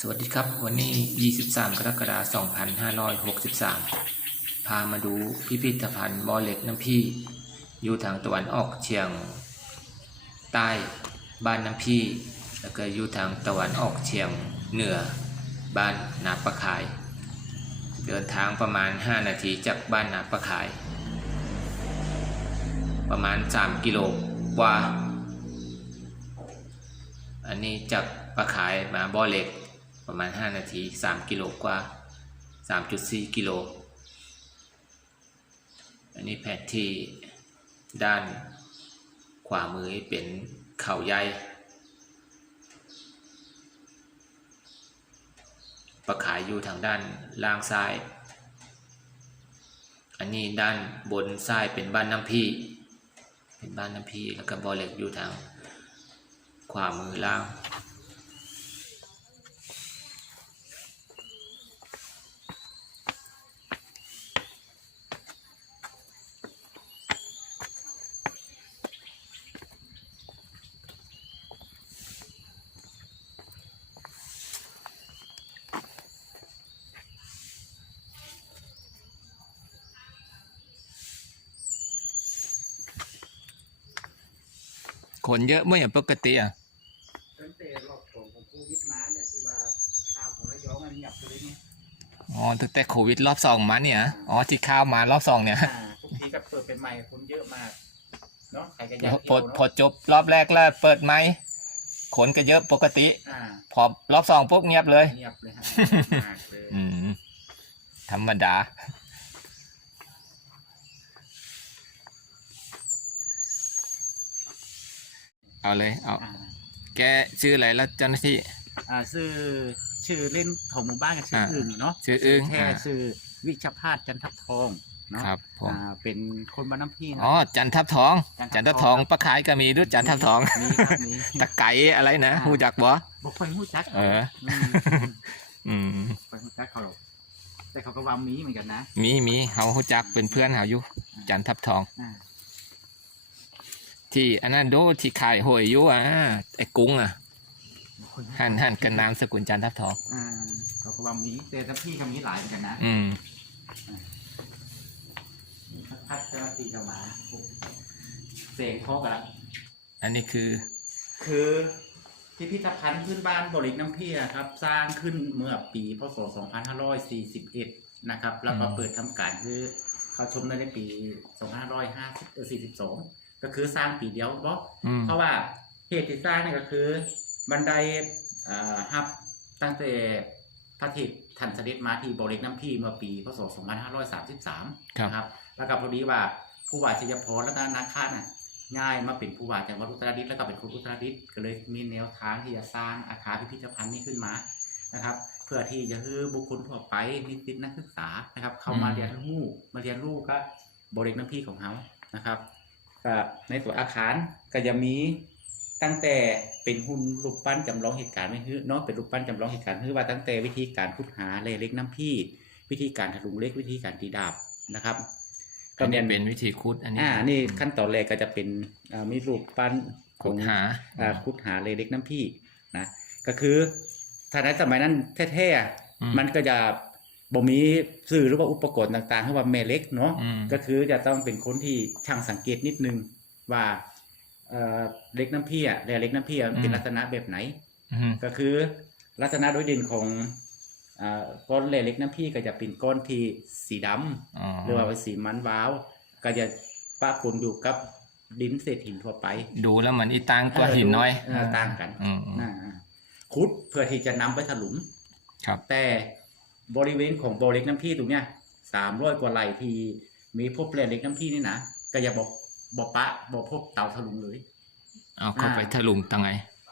สวัสดีครับ วันนี้ 23 กรกฎาคม 2563 พามาดูพิพิธภัณฑ์บอเล็กน้ำพี่ อยู่ทางตะวันออกเฉียง ใต้บ้านน้ำพี่ แล้วก็อยู่ทางตะวันออกเฉียงเหนือ บ้านนาประขาย เดินทางประมาณ 5 นาทีจากบ้านนาประขาย ประมาณ 3 กิโลกว่า อันนี้จากปลาขายมาบ่อเล็ก ประมาณ 5 นาที 3 กิโลกว่า 3.4 กิโล อันนี้แผนที่ด้านขวามือเป็นเข่าใหญ่ปลาขายอยู่ทางด้านล่างซ้าย อันนี้ด้านบนซ้ายเป็นบ้านน้ำพี่ เป็นบ้านน้ำพี่แล้วก็บอเหล็กอยู่ทางขวามือล่าง นเยอะเมื่ออย่างปกติอะตั้งแต่รอบของของโควิดมาเนี่ยที่ว่าข่าวของระยองมันหยับไปเลยเนี่ยอ๋อตั้งแต่โควิดรอบสองมาเนี่ยอ๋อที่ข้าวมารอบสองเนี่ยอ่าทุกทีก็เปิดเป็นใหม่คนเยอะมากเนาะใครก็อยากพอเที่ยวพอเนาะจบรอบแรกแล้วเปิดไหมคนก็เยอะปกติ อ่าพอรอบสองปุ๊บเงียบเลย เงียบเลยฮะมากเลย อืมธรรมดา เอาเลยเอาอ่าแกชื่ออะไรแล้วเจ้าหน้าที่ อ่าชื่อชื่อเล่นของหมู่บ้านกับชื่ออ่าอึ่งเนาะชื่ออึ่งแค่อ่า ชื่อวิชพาสจันทับทองเนาะครับผมอ่าเป็นคนบ้านน้ำพี่นะ อ๋อจันทับทอง จัจันนทัทับบททอองงปลาขายก็มีด้วยจันทับทอง มีครับมี ตะไก่อะไรนะอ่า หูจักบ่ บอกคนหูจักเออ มอืม คนหูจักเขาหรอกแต่เขาก็ว่ามีเหมือนกันนะมีมีเฮาหูจักเป็นเพื่อนเฮาอยู่จันทับทอง อ่า ที่อันนั้นโดที่ขายหวยอยู่อะไอ้กุ้งอะคนหันหันกันนามสกุลจันทับทองอ่าเขาก็ว่ามีแต่ถ้าพี่ก็มีหลายเหมือนกันนะอืมพัดเจ้าหน้าที่จะมาเสียงเขากันละอันนี้คือ คือพิพิธภัณฑ์พื้นบ้านบริกน้ำพี่อะครับ สร้างขึ้นเมื่อปีพศ 2541 นะครับ แล้วก็อืมเปิดทำการคือ เข้าชมได้ในปี 2542 ก็คือสร้างปีเดียวเพราะอืม เพราะว่าเหตุที่สร้างเนี่ยก็คือ บันไดเอ่อฮับตั้งแต่พระทิตทันเสด็จมาที่บริกน้ำพี่เมื่อปีพศ2533ครับ นะครับแล้วก็พอดีว่าผู้ว่าชัยพรและก็นาคาน่ะง่ายมาเป็นผู้ว่าจังหวัดอุตรดิตถ์แล้วก็เป็นคนอุตรดิตถ์ก็เลยมีแนวทางที่จะสร้างอาคารพิพิธภัณฑ์นี้ขึ้นมา นะครับเพื่อที่จะให้บุคคลทั่วไปนิสิตนักศึกษานะครับ เข้ามาอืม เรียนรู้มาเรียนรู้ก็บริกน้ำพี่ของเขานะครับ ก็ในตัวอาคารก็จะมีตั้งแต่เป็นหุ่นรูปปั้นจำลองเหตุการณ์ไม่ฮือเนาะเป็นรูปปั้นจำลองเหตุการณ์คือว่าตั้งแต่วิธีการขุดหาเลเล็กน้ำพี่ วิธีการถลุงเล็กวิธีการตีดาบนะครับอันนี้เป็นวิธีคุดอันนี้อ่านี่ขั้นตอนแรกก็จะเป็นอ่ามีรูปปั้นขคุองดหาอ่าคุดหาเลเล็กน้ำพี่นะก็คือถ้าในสมัยนั้นแท้ๆอะอืมันก็จะ บ่มีสื่อหรือว่าอุปกรณ์ต่างๆให้ว่าแม่เล็กเนาะอืมก็คือจะต้องเป็นคนที่ช่างสังเกตนิดนึงว่าเอ่อเล็กน้ำพี่อะแร่เล็กน้ำพี่อะมันเป็นลักษณะแบบไหนอืมก็คือลักษณะโดยเด่นของอ่าก้อนแร่เล็กน้ำพี่ก็จะเป็นก้อนที่สีดำอ๋อหรือว่าเป็นสีมันวาว ก็จะปะปนอยู่กับดินเศษหินทั่วไป ดูแล้วเหมือนอีตังกว่าหินน้อยเออต่างกันอืมอืมอ่าขุดเพื่อที่จะนำไปถลุงครับแต่ บริเวณของบ่อเล็กน้ำพี่ตรงเนี้ยสามร้อยกว่าไร่ที่มีพบแร่เล็กน้ำพี่นี่นะก็อย่าบอกบ่ปะบ่พบเตาถลุงเลย เอาเข้าไปอ่าถลุงตังไง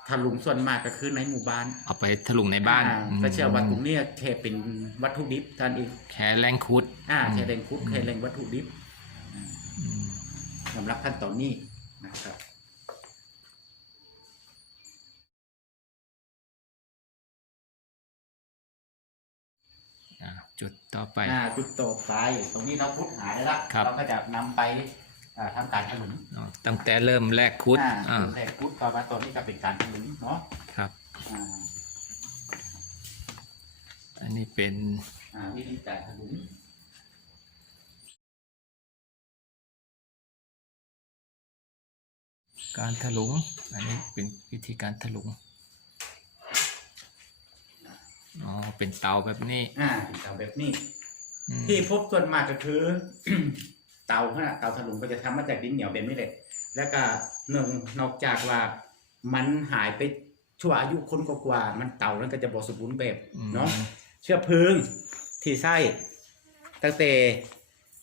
ถลุงส่วนมากก็คือในหมู่บ้าน เอาไปถลุงในบ้านอ่ก็เชื่อว่าตรงเนี้ยแค่เป็นวัตถุดิบท่านเองแค่แรงคุด อ่าอืมแค่แรงคุดแค่แรงวัตถุดิบอืมสำหรับขั้นตอนนี้นะครับ จุดต่อไป อ่าจุดต่อไปตรงนี้เราพุทหาได้ละครับ เราก็จะนำไปอ่าทำการถลุงอ๋อตั้งแต่เริ่มแรกคุดอ่าอ่าจุดแรกพุทต่อมาตอนนี้ก็เป็นการถลุงเนาะครับ อ่าอันนี้เป็นอ่าวิธีการถลุงการถลุง อันนี้เป็นวิธีการถลุง อ๋อเป็นเตาแบบนี้ อ่าเป็นเตาแบบนี้ อืมที่พบส่วนมากก็คือ เตาขนาดเตาถลุงก็จะทำมาจากดินเหนียวแบบนี้แหละแล้วก็หนึ่งนอกจากว่ามันหายไปชั่วอายุคนกว่าๆมันเตานั้นก็จะบสมบูรณ์แบบเนาะ เชื้อเพลิงที่ใช้ตั้งแต่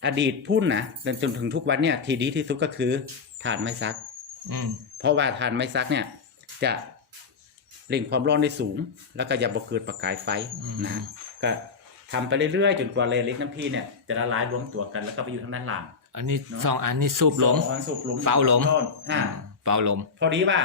อดีตพุ่นนะจนถึงทุกวันเนี่ย ที่ดีที่สุดก็คือถ่านไม้ซัก อืมเพราะว่าถ่านไม้ซักเนี่ย จะ เร่งความร้อนได้สูง แล้วก็อย่าบ่เกิดประกายไฟอืมนะก็ทำไปเรื่อยๆจนกว่าเลเล็กน้ำพี่เนี่ยจะละลายรวมตัวกันแล้วก็ไปอยู่ทางด้านหลังอันนี้เนอะสองอันนี้สูบลมสองอันสูบลมเป่าลมร้อนอ่าเป่าลม พอดีว่า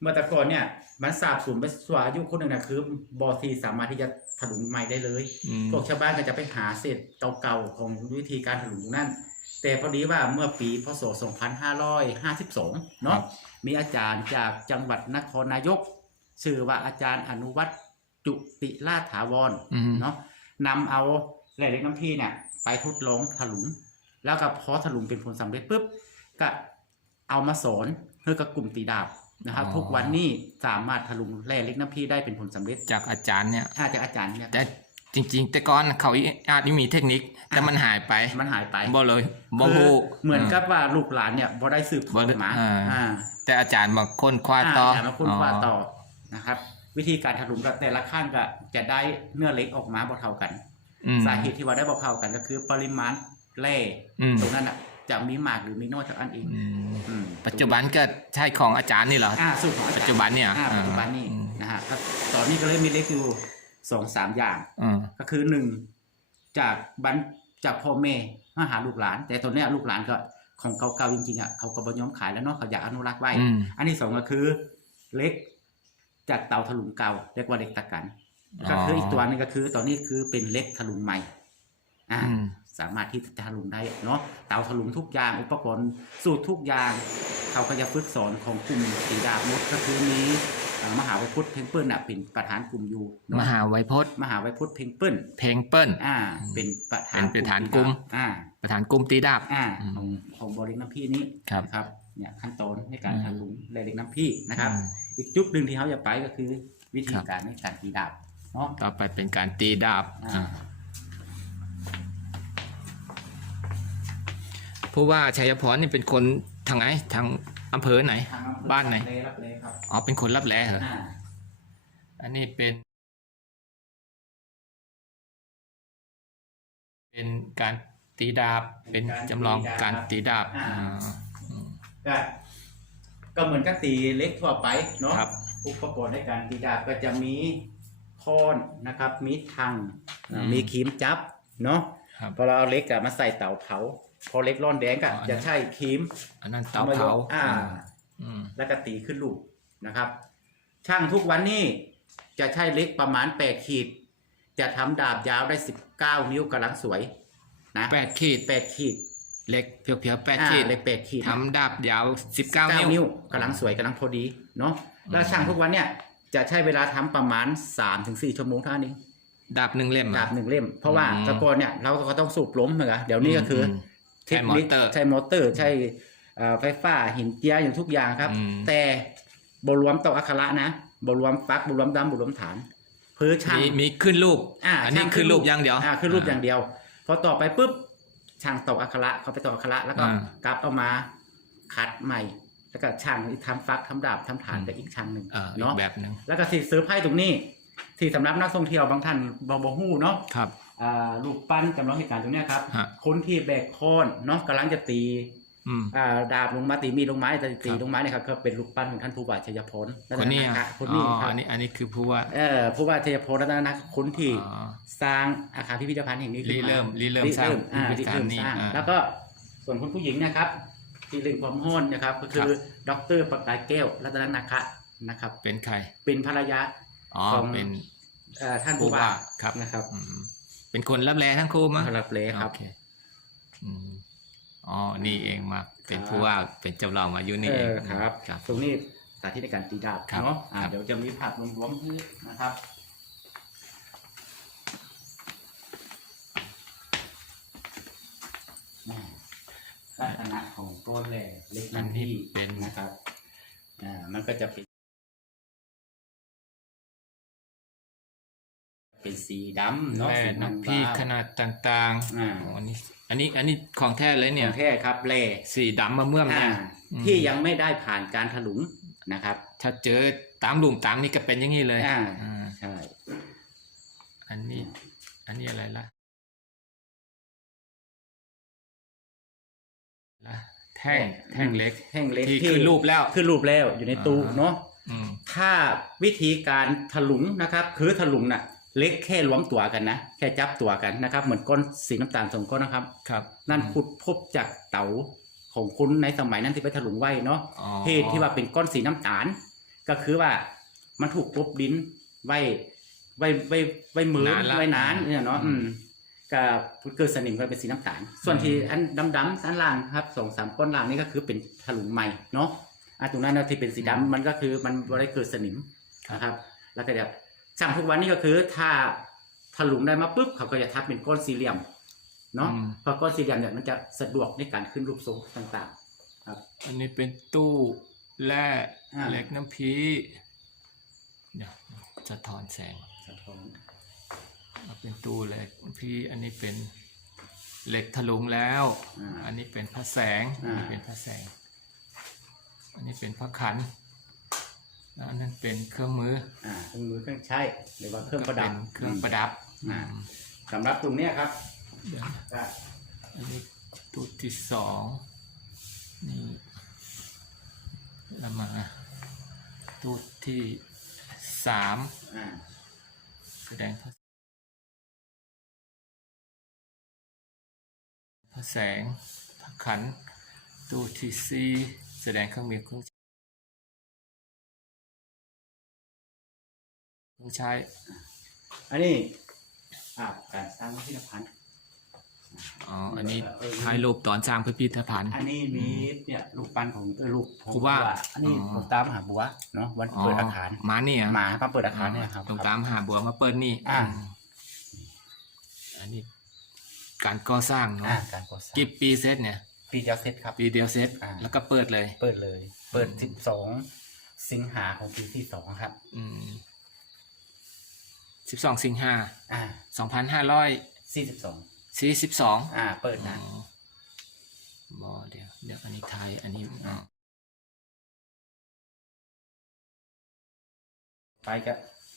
เมื่อแตะก่อนเนี่ยมันสาบสูญไปส่วนอายุคนหนึ่งนะคือบอทีสามารถที่จะถลุงใหม่ได้เลยอืมพวกชาวบ้านก็จะไปหาเศษเก่าๆของวิธีการถลุงนั่นแต่พอดีว่าเมื่อปีพศ 2552 เนาะมีอาจารย์จากจังหวัดนครนายก ชื่อว่าอาจารย์อนุวัตรจุติราชถาวรอืมเนาะนำเอาแหล่เหล็กน้ำพี่เนี่ย ไปทดลองถลุง แล้วก็พอถลุงเป็นผลสำเร็จปุ๊บก็เอามาสอนเพื่อกับกลุ่มตีดาบนะครับทุกวันนี้สามารถถลุงแหล่เหล็กน้ำพี่ได้เป็นผลสำเร็จจากอาจารย์เนี่ยอาจากอาจารย์เนี่ยแต่จริง ๆ แต่ก่อนเขาอาจจะมีเทคนิคแต่มันหายไปมันหายไปบ่เลยบ่คือฮู้เหมือนกับว่าลูกหลานเนี่ยบ่ได้สืบทบ่อดได้มาอ่าอ่าแต่อาจารย์มาค้นคว้าต่ออาจารย์มาคุ้นคว้าต่อ นะครับ วิธีการถลุงกับแต่ละขั้นก็จะได้เนื้อเล็กออกมาบ่เท่ากันอืมสาเหตุที่ว่าได้บ่เท่ากันก็คือปริมาณแร่อืมตรงนั้นอะจะมีมากหรือมีน้อยเท่านั้นเองอืมอืมปัจจุบันก็ใช่ของอาจารย์นี่เหรออ่าสูตรของอาจารย์ปัจจุบันเนี่ยอ่าปัจจุบันนี่อืมนะฮะครับตอนนี้ก็เลยมีเล็กอยู่สองสามอย่างอืมก็คือหนึ่งจากบรรจากพ่อแม่มาหาลูกหลาน แต่ตัวเนี้ยลูกหลานก็ของเก่าๆจริงๆอะเขาก็บ่ยอมขายแล้วเนาะเขาอยากอนุรักษ์ไว้อืมอันที่สองก็คือเล็ก จากเตาถลุงเก่าเรียกว่าเล็กตะกันก็คืออีกตัวหนึงก็คือตอนนี้คือเป็นเล็กถลุงใหม่อ่าอืมสามารถที่จะถลุงได้เนาะเตาถลุงทุกอย่างอุปกรณ์สูตรทุกอย่าง เขาก็จะฝึกสอนของกลุ่มตีดาบมดก็คือมีเอ่อ มหาวิพุทธเพ่งเปิ้ลน่ะเป็นประธานกลุ่มอยู่เนาะมหาไวยพจน์มหาวิพุทธเพ่งเปิ้ลเพลงเปิ้ล อ่า เป็นประธานเป็นประธานกลุ่ม อ่า ประธานกลุ่มตีดาบ อ่าอืมของของบริษัทน้ำพี่นี้ครับนะครับเนี่ยขั้นตอนในการอืม ทำลุงแร่เหล็กน้ำพี่นะครับ อืม อีกจุดหนึ่งที่เขาจะไปก็คือวิธีครับ การในการตีดาบเนาะต่อไปเป็นการตีดาบอ่า ผู้ว่าชัยพรนี่เป็นคนทางไหนทาง อำเภอไหนทางอำเภอบ้านไหนเลรับเลยครับอ๋อ เป็นคนรับแลเหรอ อ่าอันนี้เป็น เป็นการตีดาบ เป็นจำลองการตีดาบอ่าอืมก็ก็เหมือนกับตีเล็กทั่วไปเนาะ ครับ อุปกรณ์ในการตีดาบก็จะมีค้อนนะครับ มีทังอ่าอืมมีครีมจับเนาะครับ พอเราเอาเล็กอะมาใส่เตาเผา พอเล็กร้อนแดงก็อ๋ออันนั้น จะใช้ครีมอันนั้นเตาเผาอ่า อืมแล้วก็ตีขึ้นลูกนะครับ ช่างทุกวันนี้จะใช้เล็กประมาณแปดขีด จะทำดาบยาวได้สิบเก้านิ้วกำลังสวย นะแปดขีดแปดขีดเล็กเพียวๆแปดอ่าขีดเล็กแปดขีดทำดาบยาวสิบเก้าเก้านิ้วนิ้วกำลังสวยกำลังพอดีเนาะแล้วช่างทุกวันเนี่ยจะใช้เวลาทำประมาณสามถึงสี่ชั่วโมงเท่านั้นเองดาบหนึ่งเล่มดาอะ บหนึ่งเล่ม เพราะว่าอืมแตะกอนเนี่ยเราก็ต้องสูบล้มเหมือนกันเดี๋ยวนี้ก็คืออม เทคนิคใช้มอเตอร์ ใช้มอเตอร์ใช้เอ่อไฟฟ้าหินเจียอย่างทุกอย่างครับอืมแต่บรวมเตาอัคระนะบรวมฟักบรวมดำบรวมฐานเพื่อช่างมีมีขึ้นรูปอ่าอันนี้ช่างขึ้นรูปอย่างเดียวอ่าขึ้นรูปอย่างเดียวพอต่อไปปุ๊บช่างตอกอัคระเขาไปตอกอัคระแล้วก็อ่ากลับเอามาคัดใหม่ แล้วก็ช่างอีกทำฟักทำดาบทำฐานอืมไปอีกช่างหนึ่งอ่าอีกเนาะแบบหนึ่งแล้วก็ที่ซื้อไพ่ตรงนี้ ที่สำหรับนักท่องเที่ยวบางท่านบอบฮู้เนาะครับ อ่ารูปปั้นจำลองเหตุการณ์ตรงเนี้ยครับ ฮะ คนที่แบกค้อนเนาะกำลังจะตีอืม อ่าดาบลงมาตีมีดลงไม้แต่ตีครับ ลงไม้เนี่ยครับก็เป็นรูปปั้นของท่านผู้ว่าชัยพลรัตคนนี้นาอะคคนนี้อ๋อครับอันนี้อันนี้คือผู้ว่า เออผู้ว่าชัยพลรัตนาคคนที่อ๋อสร้างอาคารพิพิธภัณฑ์แห่งนี้ขึ้นริมาเริ่มริเริ่มริสร้างอ่าพิริพิธภัเริ่ณมฑ์นี้สร้างอ่าแล้วก็ส่วนคุณผู้หญิงนะครับ ที่เรื่องความห้อนนะครับ ก็คือดรประกายแก้วรัตนนาคะนะครับ เป็นใครเป็นภรรยา อ๋อของ เป็นเอ่อท่านผู้ผู้ว่าว่าครับนะครับ อืม เป็นคนรับแลทั้งคู่มั้งรับแลครับอ๋อ นี่เองมาเป็นผู้ว่าเป็นจำลองมาอยู่นี่เองครับตรงนี้สาธิตในการตีดาบเนาะเดี๋ยวจะมีผัพรวมๆที่นะครับลักษณะของต้นแหล่เล็กนั่นที่เป็นนะครับ อ่า มันก็จะเป็น เป็นสีดำเนาะแม่สีน้ำพี่วาวขนาดต่างอ่าๆอ๋ออันนี้อันนี้อันนี้ของแท้เลยขเนี่ยองแท้ครับแหล่สีดำมาเมื่อมอ่าเนี่ยอืมที่ยังไม่ได้ผ่านการถลุงนะครับ ถ้าเจอตามหลุมตามนี่ก็เป็นอย่างนี้เลยอ่า อ่าใช่ อันนี้ อันนี้อะไรล่ะล่ะแท่งแท่งเล็กแท่งเล็กที่ขึ้นรูปแล้วขึ้นรูปแล้วอยู่ในตู้อ่า เนาะ อืม ถ้าวิธีการถลุงนะครับ คือถลุงน่ะ เล็กแค่ล้วมตัวกันนะ แค่จับตัวกันนะครับ เหมือนก้อนสีน้ำตาลสองก้อนนะครับ ครับ นั่นขุดพบจากเต๋าของคุณในสมัยนั้นที่ไปถลุงไว้เนาะอ๋อเหตุที่ว่าเป็นก้อนสีน้ำตาล ก็คือว่ามันถูกกลบดินไว้ไว้ไว้ไว้มือไว้นานเนี่ยเนาะอืมก็เกิดสนิมก็เป็นสีน้ำตาล ส่วนที่อันดำๆอันล่างครับสองสามก้อนล่างนี่ก็คือเป็นถลุงใหม่เนาะอะตรงนั้นนะที่เป็นสีดำมันก็คือมันไม่ได้เกิดสนิมนะครับ แล้วก็เดี๋ยว สั่งทุกวันนี้ก็คือถ้าถลุงได้มาปุ๊บเขาก็จะทับเป็นก้อนสี่เหลี่ยมเนาะอืมเพราะก้อนสี่เหลี่ยมเนี่ยมันจะสะดวกในการขึ้นรูปทรงต่างอันนี้เป็นตู้แร่อ่า เหล็กน้ำพีเดี๋ยวจะถอนแสงๆครับผมเอาเป็นตู้เหล็กน้ำพีอันนี้เป็นเหล็กถลุงแล้ว อ่า อันนี้เป็นพระแสงอ่าอันนี้เป็นพระแสง อันนี้เป็นพระขัน แล้วอันนั้นเป็นเครื่องมืออ่าเครื่องมือเครื่องใช้หรือว่าเครื่องประดับ ก็เป็นเครื่องประดับอ่าอืมสำหรับตรงเนี้ยครับเดี๋ยวก็อันนี้ตู้ที่สองนี่แล้วมาตู้ที่สามอ่าแสดงพระพระแสงพระขันธ์ตู้ที่สี่แสดงเครื่องมือเครื่อง เครื่องใช้ อันนี้อ่าการสร้างพิพิธภัณฑ์อ๋อ อันนี้เออถ่ายรูปตอนสร้างพิพิธภัณฑ์ อันนี้มีเนี่ยรูปปั้นของเออรูปของครูว่าอันนี้อ๋อหลวงตามหาบัวเนาะวันเปิดอาคารมาเนี่ยมาครับเปิดอาคารเนี่ยครับตรงตามหาบัวมาเปิดนี่อ่ามอันนี้การก่อสร้างเนาะอ่าการก่อสร้างกี่ปีเสร็จเนี่ย ปีเดียวเสร็จครับ ปีเดียวเสร็จอ่าแล้วก็เปิดเลย เปิดเลย เปิดสิบสองสิงหาของปีที่สองครับ อืม สิบสองสิงหาอ่าสองพันห้าร้อยสี่สิบสองสี่สิบสองอ่า เปิดอ๋อนะบอเดี๋ยวเดี๋ยวอันนี้ไทยอันนี้อ๋อไปก็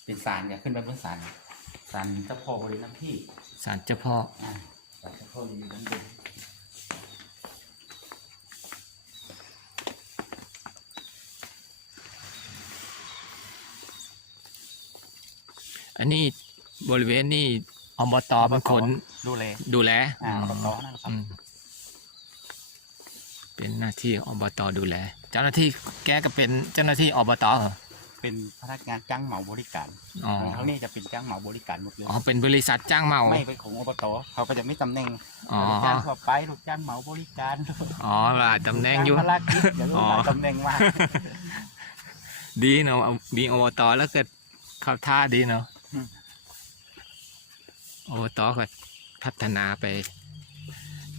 เป็นศาลอย่าขึ้นไปบนศาลศาลเจ้าพ่อบริน้ำพี่ศาลเจ้าพ่อ อ่าศาลเจ้าพ่ออยู่ด้านบน อันนี้บริเวณนี้อบตเป็นคนดูแลดูแลอ่าอืมอบตนั่นครับ อืมเป็นหน้าที่อบตดูแล เจ้าหน้าที่แกก็เป็นเจ้าหน้าที่อบตเหรอเป็นพนักงานจ้างเหมาบริการอ๋อทั้งนี้จะเป็นจ้างเหมาบริการหมดเลยอ๋อเป็นบริษัทจ้างเหมาไม่เป็นของอบตเขาก็จะไม่ตำแหน่งอ๋อลูกจ้างทั่วไปลูกจ้างเหมาบริการอ๋อหลายตำแหน่งอยู่ลูกจ้าภารกิจเดี๋ยวอ๋อหลายตำแหน่งมาก ดีเนาะเอามีอบตแล้วเกิดเข้าท่าดีเนาะ อืมอบตก็พัฒนาไป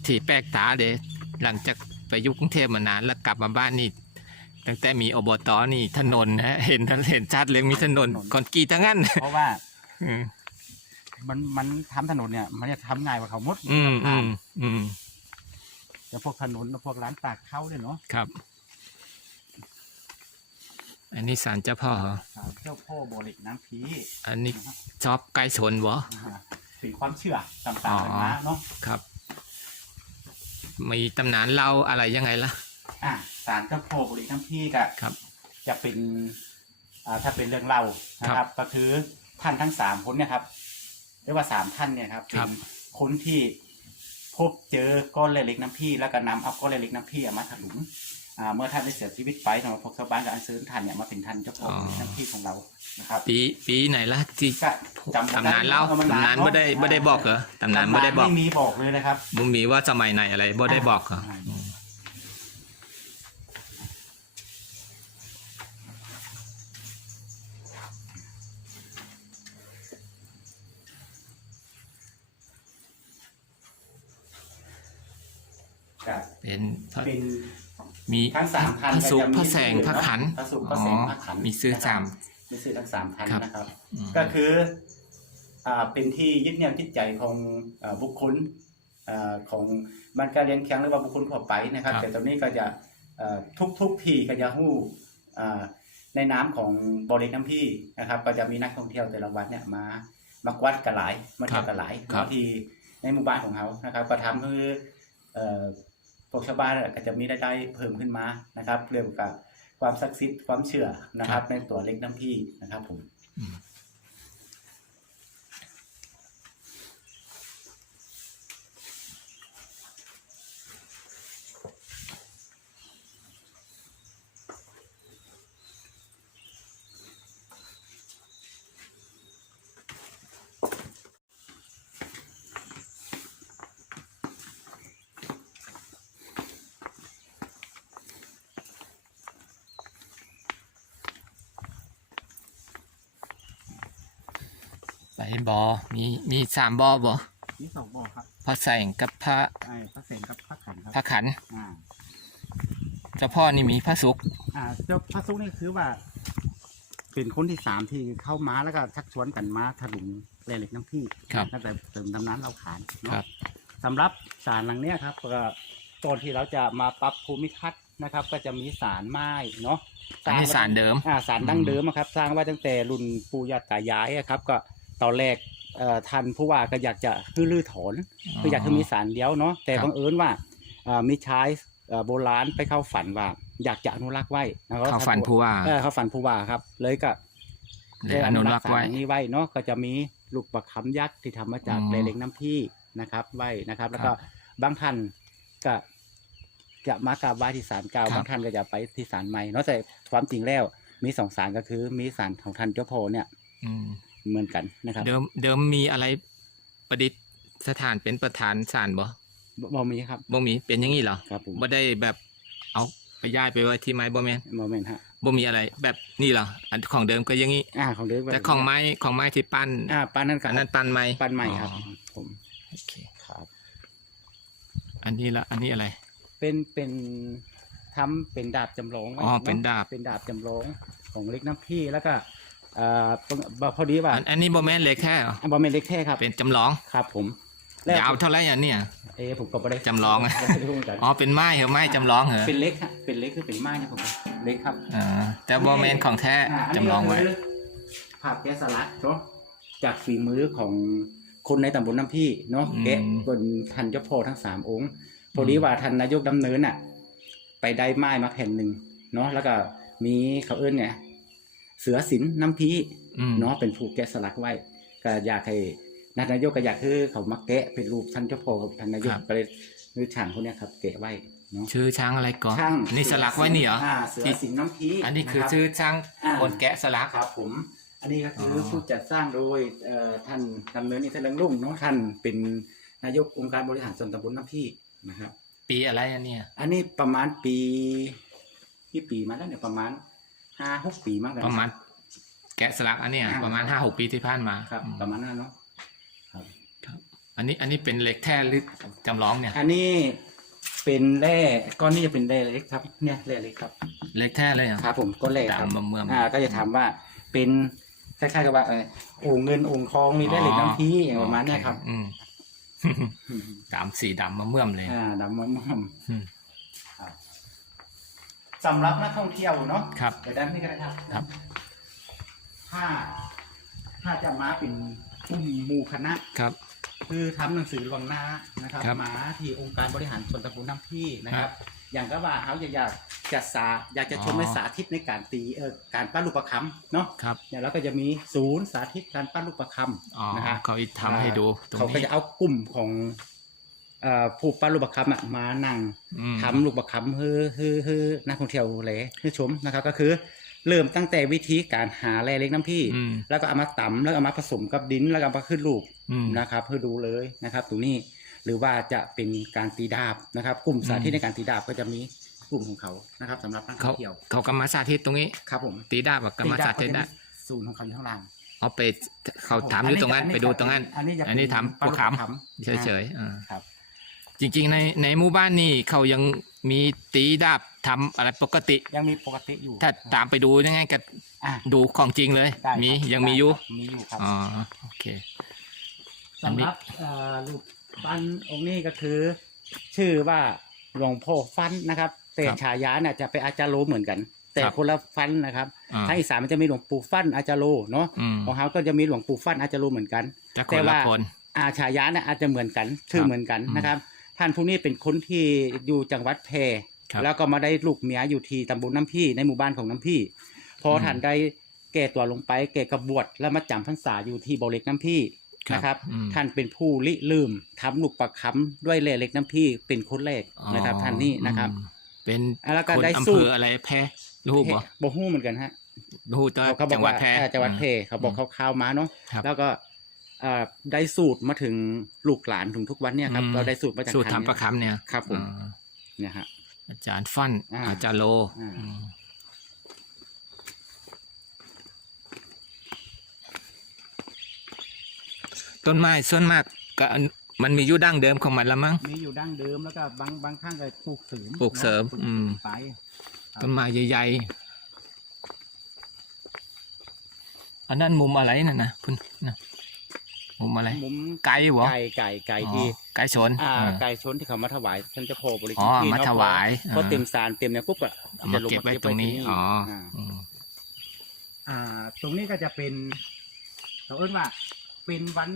ที่แปลกตาเดยหลังจากไปอยุกรุงเทพมานานแล้วกลับมาบ้านนี่ตั้งแต่มีอบตนี่ถนนนะเห็นเห็นชัดเลยมีถนนคอนกรีตทั้งนั้นเพราะว่าอืมมันมันทำถนนเนี่ย มันจะทำง่ายกว่าเขาหมดอืมอืมอืมแต่พวกถนนพวกร้านตากเข้าเนี่ยเนาะครับ อันนี้ศาลเจ้าพ่อเหรอสาวเจ้าพ่อโบริกน้ำพีอันนี้ชอบไก่ชนวะอ่า เป็นความเชื่อต่างๆกันมาเนาะครับ มีตำนานเล่าอะไรยังไงล่ะ อ่าสารเจ้าพ่อโบริกน้ำพีก็ครับ จะเป็นอ่าถ้าเป็นเรื่องเล่านะครับ ก็คือท่านทั้งสามคนเนี่ยครับเรียกว่าสามท่านเนี่ยครับครัเป็บนคนที่พบเจอก้อนเล็กๆน้ำพี่แล้วก็นำเอาก้อนเล็กๆน้ำพี่มาถลุง อ่าเมื่อท่านได้เสียชีวิตไปทางพวกชาวบ้านก็อัญเชิญท่านเนี่ยมาเป็นท่านเจ้าพ่อโบริกน้ำพี่ของเรานะครับปีปีไหนล่ะที่ก็จำตำนานเล่าอมตำนานเอะไม่ได้ไม่ได้บอกเหรอตำนานไม่ได้บอกไม่มีบอกเลยนะครับมึงมีว่าสมัยไหนอะไรไม่ได้บอกเหรออ่าอืมครับเป็นพระเป็น มีทั้งสามพันพระสุก็จะมีพระแสงชื่อพระขันพระสุพอ๋ระอแสงพระขันมีซื้อนะครับสามมีซื้อทั้งสามพันครับนะครับอืมก็คืออ่าเป็นที่ยึดเหนี่ยวจิตใจของอ่าบุคคลอ่าของมันการเรียนแข็งหรือว่าบุคคลทั่วไปนะครับครับแต่ตอนนี้ก็จะเอ่อทุกทุกที่ก็จะหู้อ่าในน้ำของบริเวณน้ำพี่นะครับ ก็จะมีนักท่องเที่ยวแต่ละวันเนี่ยมามาวัดกันหลายมาเที่ยวกันหลายครับบางทีในหมู่บ้านของเขานะครับ ก็ทำคือเอ่อ พวกชาวบ้านก็จะมีรายได้เพิ่มขึ้นมานะครับ เรื่องกับความศักดิ์สิทธิ์ความเชื่อนะครับ ในตัวเล็กน้ำพี่นะครับผม บอมีมีสามบอบ่มีสองบ่อครับพระแสงกับพระไอ้พระเสงกับพระขันครับพระขันอ่าเจ้าพ่อนี่มีพระสุกร์อ่าเจ้าพระซุกนี่คือว่า เป็นคนที่สามที่เข้ามาแล้วก็ชักชวนกันมาถลุงแร่เหล็กน้ำพี่ครับ ตั้งแต่เติมดำน้ำเราขานเนาะครับ สำหรับสารหลังเนี้ยครับก็ตอนที่เราจะมาปรับภูมิทัศน์นะครับ ก็จะมีสารไม้เนาะอันนี้สารเดิม อ่าสารดั้งเดิมอะครับ สร้างไว้ตั้งแต่รุ่นปู่ย่าตายายอะครับ ก็ ตอนแรกเอ่อท่านผู้ว่าก็อยากจะฮือลือถอนคืออยากให้มีสารเดียวเนาะแต่ครับบังเอิญว่าเอ่อมีชายเอ่อโบราณไปเข้าฝันว่า อยากจะอนุรักษ์ไว้นะครับเข้าฝันผู้ว่า เออเข้าฝันผู้ว่าครับ เลยก็เลยอนุรักษ์ไว้ สารนี้ไว้เนาะก็จะมีลูกประคำยักษ์ที่ทำมาจากอืมแร่เหล็กน้ำพี่นะครับ ไว้นะครับ แล้วก็ครับบางท่านก็จะมากราบไหว้ที่ศาลเก่าครับบางท่านก็จะไปที่ศาลใหม่เนาะแต่ความจริงแล้วมีสองศาลก็คือมีศาลของท่านเจ้าพ่อเนี่ย อืม เหมือนกันนะครับเดิมเดิมมีอะไรประดิษฐานเป็นประธานศาลบ่บ่บ่มีครับ บ่มีเป็นอย่างนี้เหรอครับผมบ่ได้แบบเอาไปย้ายไปไว้ที่ไม้บ่แม่นโมเมนต์ฮะบ่มีอะไรแบบนี่เหรออันของเดิมก็อย่างนี้ อ่าของเด็กแต่ของไม้ของไม้ที่ปั้นอ่าปั้นนั่นกัอันนั้นปั้นไม้ปั้นใหม่ครับ อ๋อผมโอเคครับ อันนี้ละอันนี้อะไร เป็นเป็นทำเป็นดาบจำลองไว้อ๋ออะเป็นดาบ เป็นดาบจำลองของเล็กน้ำพี่แล้วก็ เอ่อปงบอกพอดีว่าอันอันนี้บ่แม่นเล็กแค่เหรออันบอมเมนเล็กแท้ครับเป็นจำลองครับ ผมยาวเท่าไหร่อันเนี่ยเอะผมก็ไม่ได้จำลองอะไม่ได้รู้เหมือนกันอ๋อเป็นไม้เหรอไม้จำลองเหรอเป็นเล็กฮะเป็นเล็กคือเป็นไม้นะผมเล็กครับอ่าแต่บ่แม่นของแท้อ่าอันจำนี้ลองไว้ก็คือภาพแกะสลักเนาะจากฝีมือของคนในตำบลน้ำพี่เนาะอืมแกะบนทันเจ้าพ่อทั้งสามองค์พอดีว่าท่านนายกดำเนินอะ ไปได้ไม้มาแผ่นหนึ่งเนาะแล้วก็มีเขาเอิ้นเนี่ย เสือสินน้ำพีอืมเนาะเป็นผู้แกะสลักไว้ก็อยากให้นายกก็อยากให้เขามาแกะเป็นรูปท่านเจ้าพ่อกับท่านนายกก็เลยคือช่างคนเนี้ยครับแกะไว้เนาะชื่อช้างอะไรก่อนช่างนี่สลักไว้นี่เหรออ่าเสือที่สินน้ำพีอันนี้คือะรับชื่อช่างอ่าคนแกะสลักครับผมอันนี้ก็คือออผู้จัดสร้างโดยเอ่อท่านดำเนินอินทร์รุ่งเนาะท่านเป็นนายกองค์การบริหารส่วนตำบลน้ำพี่นะครับ ปีอะไรอันเนี่ยอันนี้ประมาณปีที่ปีมาแล้วเนี่ยประมาณ ห้าหกปีมากเลยประมาณแกะสลักอันเนี้ยอ่าประมาณห้าหกปีที่ผ่านมาครับอืมประมาณนั้นเนาะอันนี้อันนี้เป็นเหล็กแท้หรือจำลองเนี่ย อันนี้เป็นแร่ก้อนนี้จะเป็นแร่เล็กครับ เนี่ยแร่เล็กครับเหล็กแท้เลยเหรอครับ ผมก้อนแร่ครับดำเมื่อมอ่า ก็จะถามว่าเป็นคล้ายๆกับว่าเออโอ่งเงินโอ่งทองมีแร่เหล็กน้ำพีอย่างประมาณเนี้ยครับอืมดำสีดำมาเมื่อมเลย อ่าดำมันมันอืม สำหรับนักท่องเที่ยวเนาะครับ เดี๋ยวด้านนี้ก็ได้ครับครับ ถ้า ถ้าจะมาเป็นกลุ่มหมู่คณะ ครับ คือทำหนังสือลวงหน้านะครับครับมาที่องค์การบริหารส่วนตำบลน้ำพี่นะคครัรับบอย่างก็ว่าเขาอยากอยากจะสาอยากจะชมอ๋อ ในสาธิตในการตีเออการปั้นลูกประคำเนาะครับเนี่ยแล้วก็จะมีศูนย์สาธิตการปั้นลูกประคอ๋อำนะฮะ เขาอีกทำให้ดูตรงเขาก็นี้ จะเอากลุ่มของ เอ่อผู้ปั้นลูกประคำอะมานั่งอืม ทำลูกประคำให้ให้ให้นักท่องเที่ยวเลยให้ชมนะครับ ก็คือเริ่มตั้งแต่วิธีการหาแร่เล็กน้ำพี่ อืมแล้วก็เอามาตำแล้วก็เอามาผสมกับดินแล้วก็เอามาขึ้นลูกอืม นะครับเพื่อดูเลยนะครับตรงนี้หรือว่าจะเป็นการตีดาบนะครับ กลุ่มสาธิตอืมในการตีดาบก็จะมีกลุ่มของเขานะครับสำหรับนักท่เขาองเที่ยวเขากำมาสาธิตตรงนี้ ครับผมตีดาบกับกำมาสาธิตได้ตีดบก็จะมีศูนย์ของเขาอยู่ข้างล่างเอาไปเขาถามอยู่ตรงนั้นไปดูตรงนั้น อันนี้จะอันนี้ทำปั้นพวกขำลูกประเฉยๆอ่าครับ จริงๆในในหมู่บ้านนี่เขายังมีตีดาบทำอะไรปกติ ยังมีปกติอยู่ถ้าตามไปดูยังไงก็อะดูของจริงเลย ได้มีครับยังมีอยู่ได้ครับมีอยู่ครับอ๋อโอเค สำหรับเอ่อรูปปั้นองค์นี้ก็คือ ชื่อว่าหลวงพ่อฟันนะครับ แต่ครับฉายาเนี่ยจะเป็นอาจารย์โลเหมือนกัน แต่ครับคนละฟันนะครับอ่า ทางอีสานมันจะมีหลวงปู่ฟันอาจารย์โลเนาะอืมของเขาก็จะมีหลวงปู่ฟันอาจารย์โลเหมือนกัน จะคแต่นละว่า คน อาฉายาเนี่ยอาจจะเหมือนกันชื่อครับเหมือนกันอืมนะครับ ท่านผู้นี้เป็นคนที่อยู่จังหวัดแพร่ครับ แล้วก็มาได้ลูกเมียอยู่ที่ตำบลน้ำพี่ในหมู่บ้านของน้ำพี่ พออมท่านได้แก่ตัวลงไป แก่กระบวดแล้วมาจำพรรษาอยู่ที่บ่อเล็กน้ำพี่ครับนะครับ อืมท่านเป็นผู้ลิลืมทำลูกประคำด้วยแร่เล็กน้ำพี่เป็นคนแรกนะครับท่านนี้นะครับ อืมเป็นแล้วก็คนได้อำสู้ เภออะไรแพ้รู้บ่บ่ฮู้เหมือนกันฮะรู้ตัวเขาเขาบอจักงหวัดว่าแพร่เออจังหวัดเพอืม เขาบอกอืมเขาข่าวๆมาเนาะครับ แล้วก็ เอ่อได้สูตรมาถึงลูกหลานถึงทุกวันเนี่ยครับ อืม เราได้สูตรมาจากสูตรท่านทำประคำเนี่ยครับผมอ่าเนี่ยฮะ อาจารย์ฟั่นอ่าอาจารย์โลอ่า อืมต้นไม้ส่วนมากก็อันมันมีอยู่ดั้งเดิมของมันละมั้ง มีอยู่ดั้งเดิมแล้วก็บางบางข้างก็ปลูกเสริมปลูกเสริมนาะอืม ไปต้นไม้ใหญ่ๆ อันนั้นมุมอะไรน่ะนะคุณนะ มุมอะไร มุมไก่เหรอไก่ไก่ไก่อ๋อที่ไก่ชนอ่าอ่าไก่ชนที่เขามาถวายท่านเจ้าพ่อบริอ๋อที่มาเนะถวายพออ่าเต็มสารเต็มเนี่ยปุ๊บอะเอามาเก็บไว้ตรงนี้อ๋ออ่าอืมอ่าตรงนี้ก็จะเป็นเขาเอิ้นว่าเป็นวัน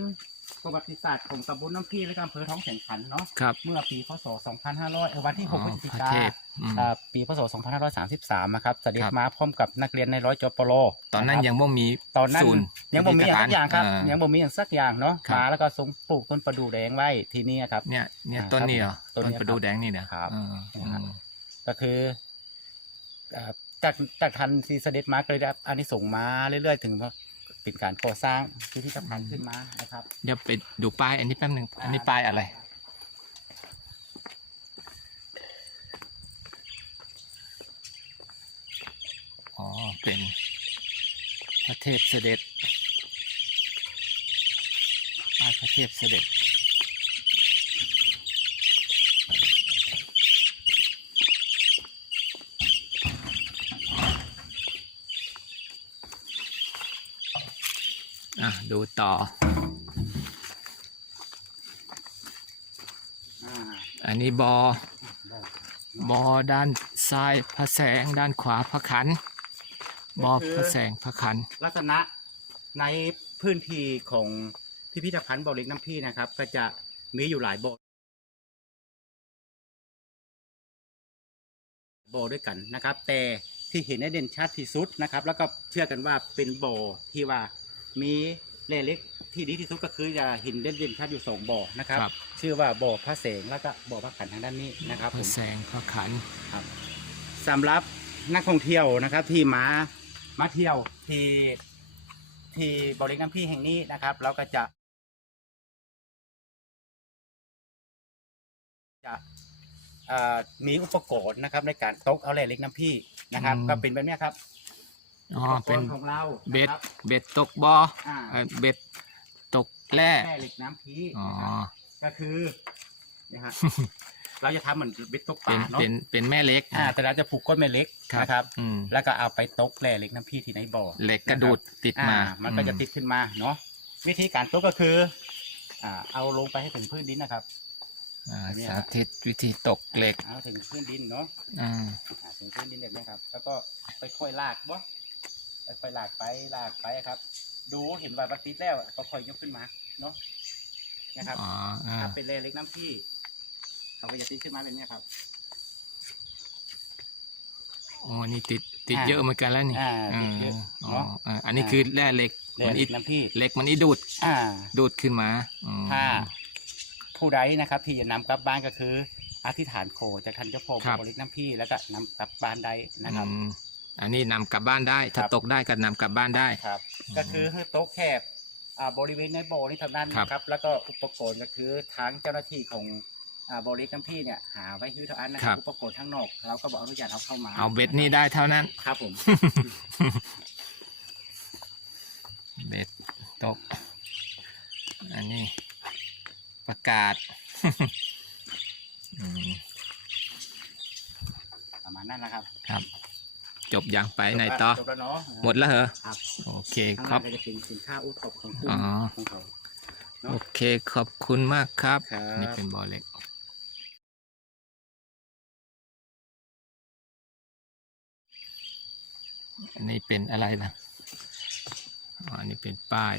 ประวัติศาสตร์ของตำบลน้ำพี่และก็อำเภอท้องแสงขันเนาะครับ เมื่อปีพศ 2500เออวันที่อ๋อ6พฤศจิพระกาเทพอืมอ่าปีพศ 2533นะครับเสด็จครับมาพร้อมกับนักเรียนในร้อยจปรตอนนั้นะครับยังบ่มีตอนนั้นศูนย์ยังบ่มีอย่างสักอย่างครับอ่ายังบ่มีอย่างสักอย่างเนาะครับมาแล้วก็ทรงปลูกต้นประดู่แดงไว้ทีนี้ครับ เนี่ยเนี่ยอ่าต้นนี้เหรอครับต้ต้นนนี้ประดูแดงนี่เนี่ยครับอืมเนี่ยครับอืมก็คือเอ่อจากจากทันซีเสด็จมาก็เลยได้อันนี้ส่งส์มาเรื่อยๆ ถึงว่า เป็นการก่อสร้างพิพิธภัณฑ์ขึ้นมานะครับ เดี๋ยวไปดูป้ายอันนี้แป๊บหนึ่งอันนี้ป้ายอะไร อ๋อ เป็นพระเทพเสด็จป้ายพระเทพเสด็จ ดูต่ออ่าอันนี้บอบอด้านซ้ายพระแสงด้านขวาพระขัน บอพระแสงพระขัน ลักษณะในพื้นที่ของพิพิธภัณฑ์บ่อเล็กน้ำพี่นะครับ ก็จะมีอยู่หลายบ่อบ่อด้วยกันนะครับ แต่ที่เห็นได้เด่นชัดที่สุดนะครับ แล้วก็เชื่อกันว่าเป็นบ่อที่ว่ามี แร่เล็กที่ดีที่สุดก็คือจะเห็นเด่นๆชัดอยู่สองบ่อนะครับ ครับ ชื่อว่าบ่อพระแสงแล้วก็บ่อพระขันทางด้านนี้นะครับพผระม แสงพระขันครับสำหรับนักท่องเที่ยวนะครับที่มามาเที่ยวที่ที่บริเวณน้ำพี่แห่งนี้นะครับ เราก็จะ จะเอ่อมีอุปกรณ์นะครับในการตกเอาแหล่เล็กน้ำพี่นะครับ อืม ก็เป็นแบบเนี้ยครับ อ๋ออุปกเป็นรณ์ของเราเบ็ด นะครับเบ็ดตกบออ่าเอ่อเบ็ดตกแร่แม่เหล็กน้ำพี่อ๋อ นะครับก็คือนะฮะ เราจะทำเหมือนเบ็ดตกปเป็ลาน เนาะเป็น เป็นแม่เล็ก อ่า แต่เราจะผูกก้นแม่เล็กครับ นะครับ อืมแล้วก็เอาไปตกแหล่เล็กน้ำพี่ที่ในบ่อ เหล็กกระดูดติดอ่ามา มันก็จะอืติดขึ้นมาเนาะวิธีการตกก็คืออ่าเอาลงไปให้ถึงพื้นดินนะครับอ่าเนี่ยสาธิตวิธีตกเหล็กเอาถึงพื้นดินเนาะอ่า อ่าถึงพื้นดินแบบนี้ครับ แล้วก็ไปค่อยลากบ่ ไปค่อยลากไปลากไปครับ ดูเห็นว่ามันติดแล้วก็ค่อยยกขึ้นมาเนาะนะครับอ๋ออ่าถ้าเป็นแร่เล็กน้ำพี่เขาก็จะติดขึ้นมาแบบนี้ครับ อ๋อนี่ติดติดอ่าเยอะเหมือนกันแล้วนี่อ่าติดเยอะอ๋อเนาะอ่าอันนี้คือแร่เหล็กแร่มันเล็อีกน้ำพี่เหล็กมันอีดูดอ่า ดูดขึ้นมาอืมถ้าผู้ใดนะครับที่จะนำกลับบ้านก็คือ อธิษฐานโคจากท่านเจ้าพ่อครับบริกน้ำพี่แล้วก็นำกลับบ้านได้นะครับ อืม อันนี้นำกลับบ้านได้ ถ้าครับ ตกได้ก็นำกลับบ้านได้ ครับอืมก็คือให้โต๊ะแคบอ่าบริเวณในบ่อนี่เท่านั้นครับ นะครับ แล้วก็อุปกรณ์ก็คือทางเจ้าหน้าที่ของอ่าบริกน้ำพี่เนี่ยหาไว้คือเท่านั้นนะครับอุปกรณ์ข้างนอกเราก็บอกอนุญาตเอาเข้ามาเอาเบ็ดนี่ได้เท่านั้น ครับผม เบ็ดตก อันนี้ประกาศ อืมประมาณนั้นแหละครับ ครับ จบยังไปไหนต่อ จบแล้วเนาะหมดแล้วเหรอครับ โอเคข้างคล่ารังบก็จะเป็นสินค้าโอท็อปของกลุ่มอ๋อ ของเขาเนอะโอเคขอบคุณมากครับ ครับ นี่เป็นบอเล็กอันนี้เป็นอะไรนะอ๋ออันนี้เป็นป้าย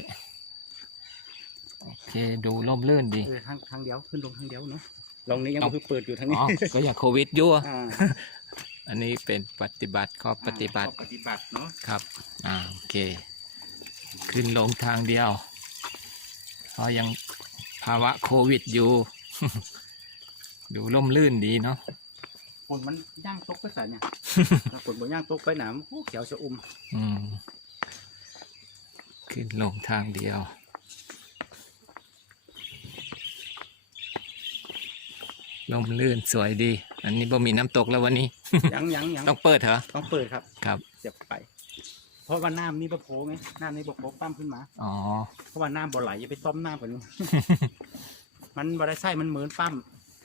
โอเคดูร่มรื่นดี เออทางทางเดียวขึ้นลงทางเดียวเนาะลองนี้ยังเอาคือเปิดอยู่ทางนี้อ๋อ ก็อย่างโควิดอยู่อะอ่า อันนี้เป็นปฏิบัติข้อปฏิบัติข้อปฏิบัติเนาะครับอ่าโอเค ขึ้นลงทางเดียวเพราะยังภาวะโควิดอยู่ ดูร่มรื่นดีเนาะฝนมันย่างตกไปใส่เนี่ยถ้าฝนบ่ย่างตกไปหนามโอ้เขียวชะอุ่มอืมขึ้นลงทางเดียวลมลื่นสวยดี อันนี้บ่มีน้ำตกแล้ววันนี้ ยังยังยังต้องเปิดเหรอ ต้องเปิดครับครับเสียบไป เพราะว่าน้ำมีบะโพไงน้ำในบะโพปั้มขึ้นมา อ๋อ เพราะว่าน้ำบ่ไหลอย่าไปต้มน้ำกันมันบ่ได้ใส่มันเหมือนปั้ม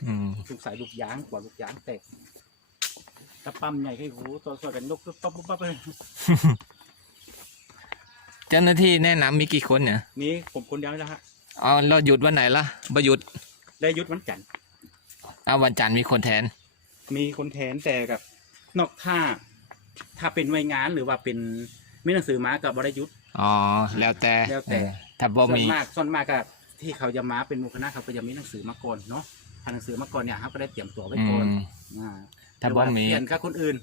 อืมถูกใส่ลูกยางกว่าลูกยางแตกถ้าปั้มใหญ่ให้หูตัวส่วนกันยกปุ๊บปั๊บปุ๊บปั๊บเลยเจ้าหน้าที่แนะนำมีกี่คนเนี่ย นี่ผมคนเดียวนี่แหล้วฮะอ๋อเราหยุดวันไหนล่ะบ่หยุดได้ยุดวันจันทร์เอาวันจันทร์มีคนแทน มีคนแทนแต่กับนอกถ้าถ้าเป็นหน่วยงานหรือว่าเป็นมีหนังสือมากับบริยุทธ์อ๋อแล้วแต่แล้วแต่เออถ้าบ่ส่วมีนมากส่วนมากก็ที่เขาจะมาเป็นหมู่คณะเขาก็จะมีหนังสือมาก่อนเนาะถ้าหนังสือมาก่อนเนี่ยเขาก็ได้เตรียมตัวไว้อืก่อนมอ่าถ้าบ่มีหรือว่เปลี่ยนกับคนอื่น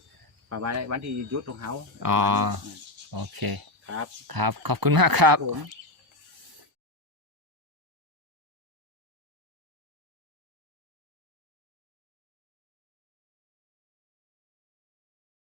ประมาณวันที่ยุทธของเขาอ๋อ โอเค ครับ ครับ ขอบคุณมากครับผม